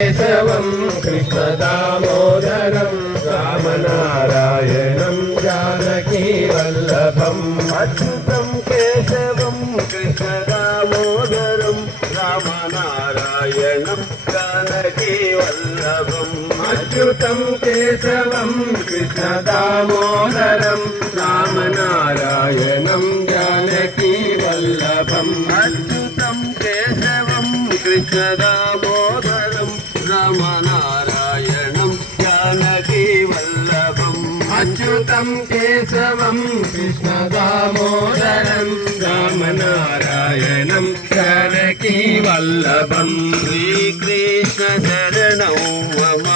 केशवं कृष्णदामोदरं रामनारायणं जानकीवल्लभम् अच्युतं केशवं कृष्णदामोदरं रामनारायणं जानकीवल्लभम् अच्युतं केशवं कृष्णदामोदरं रामनारायणं जानकीवल्लभम् अच्युतं केशवं कृष्णदामोदरं रामनारायणं जानकीवल्लभम् अच्युतं केशवं कृष्णदामोदरं रामनारायणं जानकीवल्लभम् श्रीकृष्ण शरणौ मम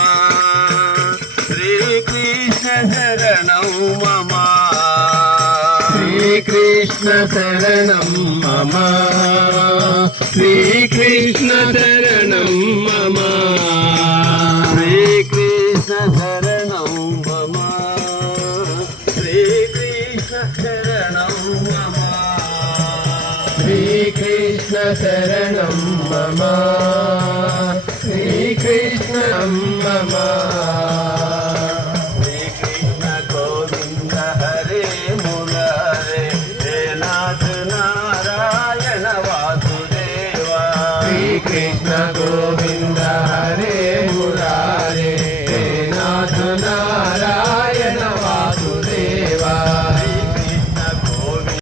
श्रीकृष्ण शरणौ मम श्रीकृष्ण शरणं मम श्रीकृष्ण शरणं मम श्रीकृष्ण शरणं मम श्रीकृष्ण शरणं मम श्रीकृष्ण शरणं मम श्रीकृष्णं मम श्रीकृष्ण गोविन्द हरे मुरारे हे नाथ नारायण वासुदेवा श्रीकृष्ण गोविन्द हरे मुरारे